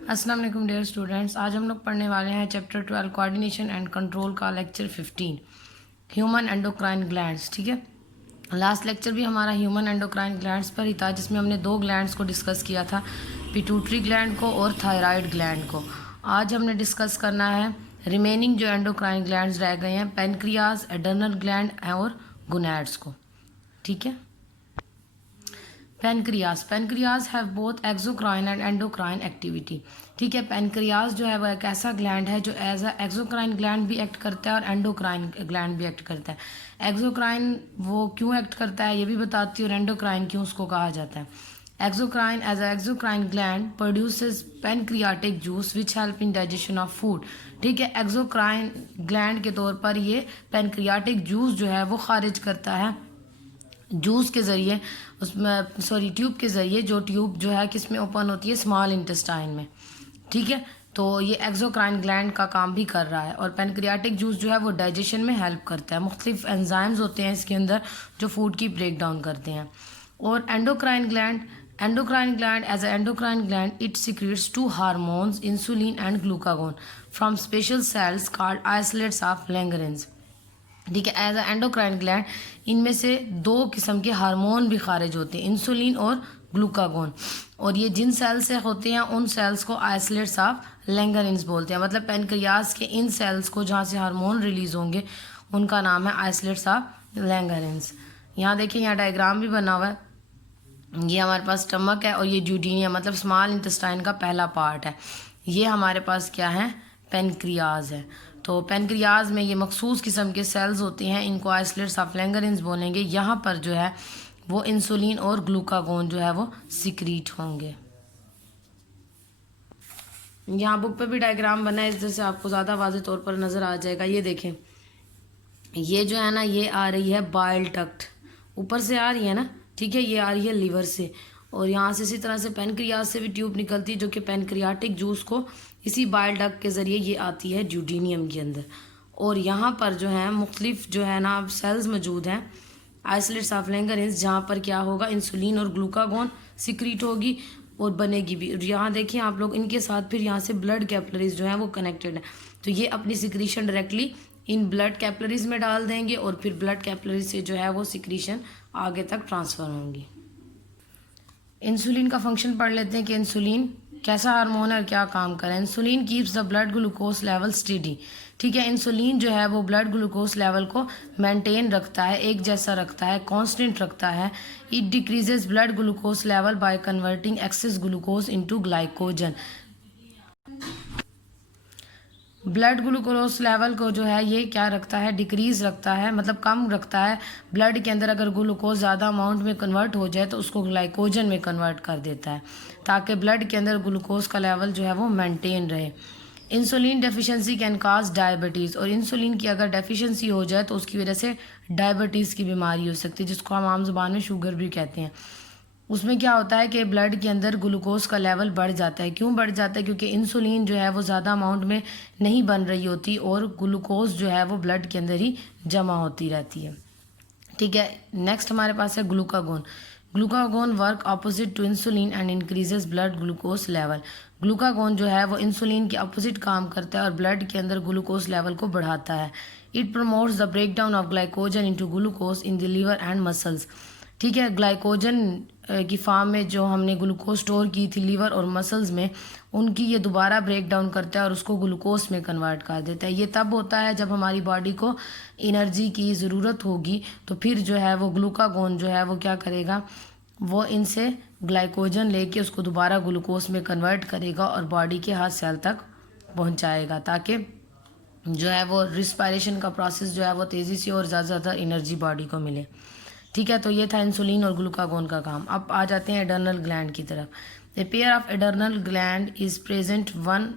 अस्सलाम वालेकुम dear students. आज हम लोग पढ़ने वाले हैं चैप्टर 12 कोऑर्डिनेशन एंड कंट्रोल का लेक्चर 15 ह्यूमन एंडोक्राइन ग्लैंड्स। ठीक है, लास्ट लेक्चर भी हमारा ह्यूमन एंडोक्राइन ग्लैंड्स पर ही था, जिसमें हमने दो ग्लैंड्स को डिस्कस किया था, पिट्यूटरी ग्लैंड को और थायराइड ग्लैंड को। आज हमने डिस्कस करना है रिमेनिंग जो एंडोक्राइन ग्लैंड्स रह गए हैं, पेनक्रियाज, एडर्नल ग्लैंड और गोनैड्स को। ठीक है, pancreas have both exocrine and endocrine activity. ठीक है, पेनक्रियाज जो है वो एक ऐसा ग्लैंड है जो एज अ एक्सोक्राइन ग्लैंड भी एक्ट करता है और एंडोक्राइन ग्लैंड भी एक्ट करता है। एक्सोक्राइन वो क्यों एक्ट करता है ये भी बताती हूँ, और एंडोक्राइन क्यों उसको कहा जाता है। Exocrine as a exocrine gland produces pancreatic juice which help in digestion of food. ठीक है, एक्सोक्राइन ग्लैंड के तौर पर ये पेनक्रियाटिक जूस जो है वो खारिज करता है जूस के ज़रिए, उसमें ट्यूब के ज़रिए, जो ट्यूब जो है किस में ओपन होती है, स्मॉल इंटेस्टाइन में। ठीक है, तो ये एक्सोक्राइन ग्लैंड का काम भी कर रहा है, और पेनक्रियाटिक जूस जो है वो डाइजेशन में हेल्प करता है। मुख्तलिफ एंजाइम्स होते हैं इसके अंदर जो फूड की ब्रेक डाउन करते हैं। और endocrine gland as a endocrine gland it secretes to hormones insulin and glucagon from special cells called isolates of Langerhans. ठीक है, एज अ एंडोक्राइन ग्लैंड इनमें से दो किस्म के हार्मोन भी खारिज होते हैं, इंसुलिन और ग्लूकागोन, और ये जिन सेल्स से होते हैं उन सेल्स को आइसोलेट्स ऑफ लैंगरेंस बोलते हैं। मतलब पेनक्रियाज के इन सेल्स को जहाँ से हार्मोन रिलीज होंगे उनका नाम है आइसोलेट्स ऑफ लैंगरेंस। यहाँ देखिए, यहाँ डायग्राम भी बना हुआ है। ये हमारे पास स्टमक है और ये ड्यूटीनियम मतलब स्मॉल इंटेस्टाइन का पहला पार्ट है। ये हमारे पास क्या है, पेनक्रियाज है। तो पेनक्रियाज में ये मखसूस किस्म के सेल्स होते हैं, इनको आइसोलेट्स ऑफ लैंगरेंस बोलेंगे। यहाँ पर जो है वो इंसुलिन और ग्लूकागोन जो है वो सिक्रीट होंगे। यहाँ बुक पे भी डायग्राम बना है, इस तरह से आपको ज़्यादा वाज़ेह तौर पर नज़र आ जाएगा। ये देखें, ये जो है ना, ये आ रही है बाइल डक्ट, ऊपर से आ रही है ना। ठीक है, ये आ रही है लीवर से, और यहाँ से इसी तरह से पेनक्रियाज से भी ट्यूब निकलती है, जो कि पेनक्रियाटिक जूस को इसी बाइल डक्ट के ज़रिए ये आती है ड्यूटीनियम के अंदर। और यहाँ पर जो है मुख्तलिफ जो है ना सेल्स मौजूद हैं आइसोलेट्स ऑफ लैंगरेंस, जहाँ पर क्या होगा, इंसुलिन और ग्लूकागोन सिक्रीट होगी और बनेगी भी। और यहाँ देखिए आप लोग, इनके साथ फिर यहाँ से ब्लड कैपिलरीज जो हैं वो कनेक्टेड है, तो ये अपनी secretion directly in blood capillaries में डाल देंगे, और फिर ब्लड कैपिलरीज से जो है वो सिक्रीशन आगे तक ट्रांसफ़र होंगी। इंसुलिन का फंक्शन पढ़ लेते हैं कि इंसुलिन कैसा हार्मोन है और क्या काम करे। Insulin keeps the blood glucose level steady. ठीक है, इंसुलिन जो है वो ब्लड ग्लूकोज लेवल को मेंटेन रखता है, एक जैसा रखता है, कांस्टेंट रखता है। It decreases blood glucose level by converting access glucose into glycogen. Blood glucose level को जो है ये क्या रखता है, डिक्रीज रखता है, मतलब कम रखता है। ब्लड के अंदर अगर ग्लूकोज ज़्यादा अमाउंट में कन्वर्ट हो जाए तो उसको ग्लाइकोजन में कन्वर्ट कर देता है, ताकि ब्लड के अंदर ग्लूकोज का लेवल जो है वो मेंटेन रहे। Insulin deficiency can cause diabetes, और इंसुलिन की अगर डेफिशिएंसी हो जाए तो उसकी वजह से डायबिटीज़ की बीमारी हो सकती है, जिसको हम आम जुबान में शुगर भी कहते हैं। उसमें क्या होता है कि ब्लड के अंदर ग्लूकोज का लेवल बढ़ जाता है। क्यों बढ़ जाता है? क्योंकि इंसुलिन जो है वो ज़्यादा अमाउंट में नहीं बन रही होती, और ग्लूकोज जो है वो ब्लड के अंदर ही जमा होती रहती है। ठीक है, नेक्स्ट हमारे पास है glucagon. Glucagon work opposite to insulin and increases blood glucose level. Glucagon जो है वो इंसुलिन के अपोजिट काम करता है और ब्लड के अंदर ग्लूकोज लेवल को बढ़ाता है। It promotes the break down of glycogen into glucose in the liver and muscles. ठीक है, ग्लाइकोजन की फॉर्म में जो हमने ग्लूकोज स्टोर की थी लीवर और मसल्स में, उनकी ये दोबारा ब्रेक डाउन करता है और उसको ग्लूकोज में कन्वर्ट कर देता है। ये तब होता है जब हमारी बॉडी को एनर्जी की ज़रूरत होगी, तो फिर जो है वो ग्लूकागोन जो है वो क्या करेगा, वो इनसे ग्लाइकोजन लेके उसको दोबारा ग्लूकोज में कन्वर्ट करेगा और बॉडी के हर सेल तक पहुंचाएगा, ताकि जो है वो रिस्पायरेशन का प्रोसेस जो है वो तेज़ी से और ज़्यादा एनर्जी बॉडी को मिले। ठीक है, तो ये था इंसुलिन और ग्लूकागोन का काम। अब आ जाते हैं एडर्नल ग्लैंड की तरफ। A pair of adrenal gland is present one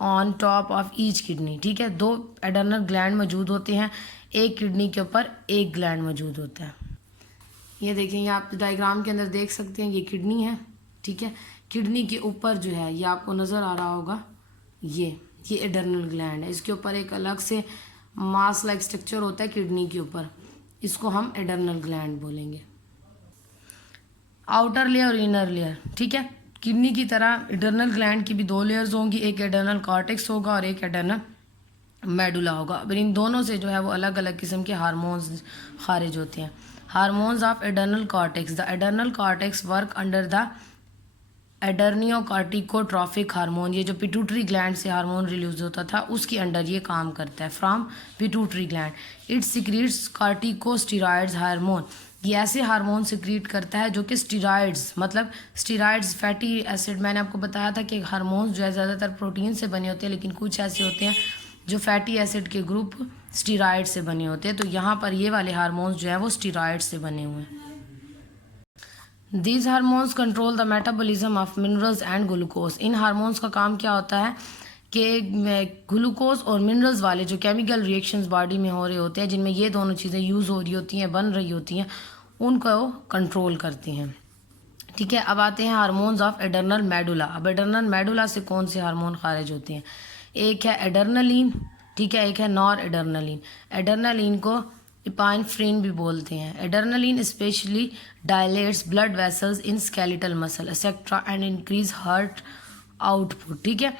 on top of each kidney. ठीक है, दो एडर्नल ग्लैंड मौजूद होते हैं, एक किडनी के ऊपर एक ग्लैंड मौजूद होता है। ये देखें, ये आप डायग्राम के अंदर देख सकते हैं, ये किडनी है। ठीक है, किडनी के ऊपर जो है ये आपको नज़र आ रहा होगा, ये एडर्नल ग्लैंड है। इसके ऊपर एक अलग से मास लाइक स्ट्रक्चर होता है किडनी के ऊपर, इसको हम एडर्नल ग्लैंड बोलेंगे। आउटर लेयर और इनर लेयर। ठीक है, किडनी की तरह एडर्नल ग्लैंड की भी दो लेयर्स होंगी, एक एडर्नल कॉर्टेक्स होगा और एक एडर्नल मेडुला होगा। अब इन दोनों से जो है वो अलग अलग किस्म के हार्मोन्स खारिज होते हैं। Hormones of adrenal cortex, the adrenal cortex work under the adrenocorticotrophic hormone, ये जो पिट्यूटरी ग्लैंड से हार्मोन रिलीज होता था उसके अंडर ये काम करता है, from pituitary gland. It secretes corticosteroids hormone, ये ऐसे हार्मोन सिक्रीट करता है जो कि स्टेरॉइड्स, मतलब स्टेरॉइड्स फैटी एसिड, मैंने आपको बताया था कि हार्मोन्स जो है ज़्यादातर प्रोटीन से बने होते हैं, लेकिन कुछ ऐसे होते हैं जो फैटी एसिड के ग्रुप स्टेरॉइड से बने होते हैं। तो यहाँ पर ये वाले हार्मोन्स जो है वो स्टेरॉइड से बने हुए हैं। These hormones control the metabolism of minerals and glucose, in hormones का काम क्या होता है कि ग्लूकोज और मिनरल्स वाले जो केमिकल रिएक्शंस बॉडी में हो रहे होते हैं, जिनमें ये दोनों चीज़ें यूज़ हो रही होती हैं, बन रही होती हैं, उनको कंट्रोल करती हैं। ठीक है, अब आते हैं हार्मोन्स ऑफ एडर्नल मेडुला। अब एडर्नल मेडुला से कौन से हार्मोन खारिज होते हैं? एक है एडर्नलिन, ठीक है, एक है नॉर एडर्नलिन। एडर्नलिन को इपाइनफ्रिन भी बोलते हैं। Adrenaline specially dilates blood vessels in skeletal muscle etcetera and increase heart output. ठीक है,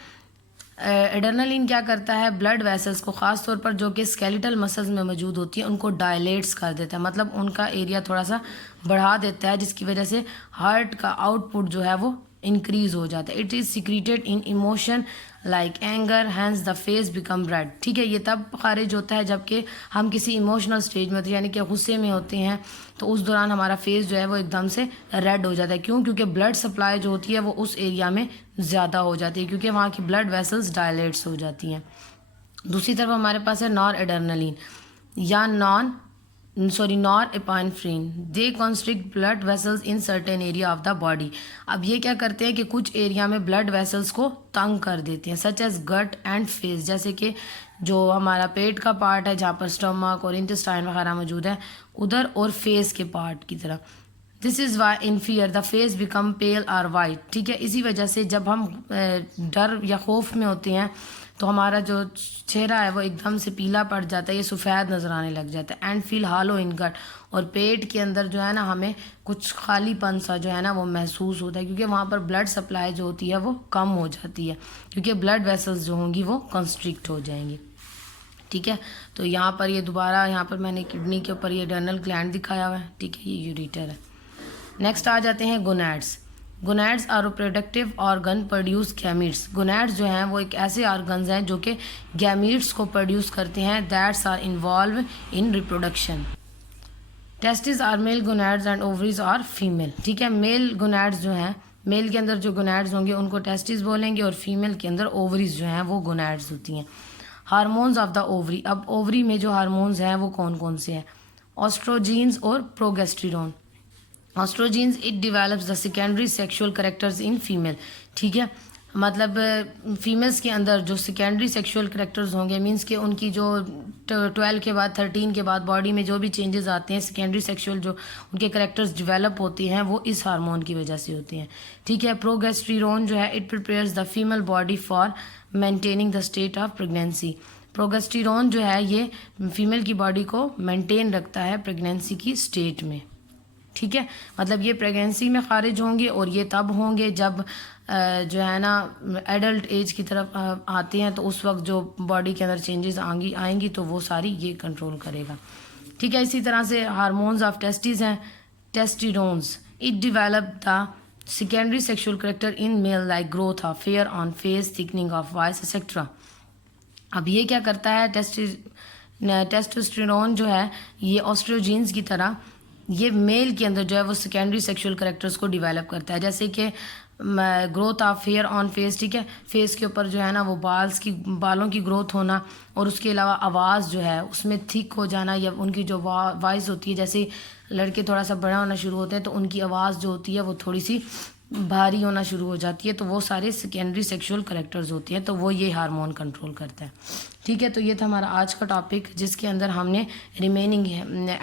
एडर्नलिन क्या करता है, ब्लड वेसल्स को ख़ास तौर पर जो कि स्केलेटल मसल्स में मौजूद होती है उनको डायलेट्स कर देता है, मतलब उनका एरिया थोड़ा सा बढ़ा देता है, जिसकी वजह से हार्ट का आउटपुट जो है वो इंक्रीज हो जाता है। It is secreted in emotion like anger, hence the face become red. ठीक है, ये तब खारिज होता है जबकि हम किसी इमोशनल स्टेज में होते हैं, यानी कि गुस्से में होते हैं, तो उस दौरान हमारा फेस जो है वो एकदम से रेड हो जाता है। क्यों? क्योंकि ब्लड सप्लाई जो होती है वो उस एरिया में ज़्यादा हो जाती है, क्योंकि वहाँ की ब्लड वेसल्स डायलेट्स हो जाती हैं। दूसरी तरफ हमारे पास है नॉर एडर्नलिन या nor epinephrine. They constrict blood vessels in certain area of the body. अब ये क्या करते हैं कि कुछ एरिया में ब्लड वेसल्स को तंग कर देते हैं, such as gut and face, जैसे कि जो हमारा पेट का पार्ट है जहाँ पर स्टमक और इंटेस्टाइन वगैरह मौजूद है उधर, और फेस के पार्ट की तरह। This is why in fear the face become pale और वाइट। ठीक है, इसी वजह से जब हम डर या खौफ में होते हैं तो हमारा जो चेहरा है वो एकदम से पीला पड़ जाता है, ये सफ़ेद नज़र आने लग जाता है। एंड फील हालो इन गट, और पेट के अंदर जो है ना हमें कुछ खालीपन सा जो है ना वो महसूस होता है, क्योंकि वहाँ पर ब्लड सप्लाई जो होती है वो कम हो जाती है, क्योंकि ब्लड वेसल्स जो होंगी वो कंस्ट्रिक्ट हो जाएंगी। ठीक है, तो यहाँ पर ये दोबारा यहाँ पर मैंने किडनी के ऊपर ये एडर्नल ग्लैंड दिखाया हुआ है। ठीक है, ये यूरेटर है। नेक्स्ट आ जाते हैं gonads. Gonads are productive organ produce gametes. Gonads जो हैं वो एक ऐसे ऑर्गन्स हैं जो कि गैमीट्स को प्रोड्यूस करते हैं, that's are involve in reproduction. Testis are male gonads and ovaries are female. ठीक है, मेल गोनैड्स जो हैं, मेल के अंदर जो गोनैड्स होंगे उनको टेस्टिस बोलेंगे, और फीमेल के अंदर ओवरीज जो हैं वो गोनैड्स होती हैं। Hormones of the ovary. अब ओवरी में जो हार्मोन्स हैं वो कौन कौन से हैं? ऑस्ट्रोजीन्स और progesterone. Oestrogens it develops the secondary sexual characters in female. ठीक है, मतलब फीमेल्स के अंदर जो सेकेंडरी सेक्सुअल कैरेक्टर्स होंगे, मींस कि उनकी जो 12 के बाद 13 के बाद बॉडी में जो भी चेंजेस आते हैं, सेकेंडरी सेक्सुअल जो उनके कैरेक्टर्स डेवलप होते हैं वो इस हार्मोन की वजह से होते हैं। ठीक है, प्रोगेस्टेरोन जो है it prepares the female body for maintaining the state of pregnancy. Progesterone जो है ये फीमेल की बॉडी को मेंटेन रखता है प्रेगनेंसी की स्टेट में। ठीक है, मतलब ये प्रेगनेंसी में खारिज होंगे, और ये तब होंगे जब जो है ना एडल्ट एज की तरफ आते हैं, तो उस वक्त जो बॉडी के अंदर चेंजेस आएंगी तो वो सारी ये कंट्रोल करेगा। ठीक है, इसी तरह से हार्मोन्स ऑफ टेस्टिस हैं testosterones. It develop the secondary sexual character in male like growth of hair on face, thickening of voice etcetera. अब ये क्या करता है, टेस्टोस्टेरोन जो है ये ऑस्ट्रोजीन्स की तरह ये मेल के अंदर जो है वो सेकेंडरी सेक्सुअल कैरेक्टर्स को डिवेलप करता है, जैसे कि growth of hair on face. ठीक है, फेस के ऊपर जो है ना वो बालों की ग्रोथ होना, और उसके अलावा आवाज़ जो है उसमें थिक हो जाना, या उनकी जो वॉइस होती है, जैसे लड़के थोड़ा सा बड़ा होना शुरू होते हैं तो उनकी आवाज़ जो होती है वो थोड़ी सी भारी होना शुरू हो जाती है, तो वो सारे सेकेंडरी सेक्सुअल कैरेक्टर्स होती हैं, तो वो ये हार्मोन कंट्रोल करता है। ठीक है, तो ये था हमारा आज का टॉपिक, जिसके अंदर हमने रिमेनिंग है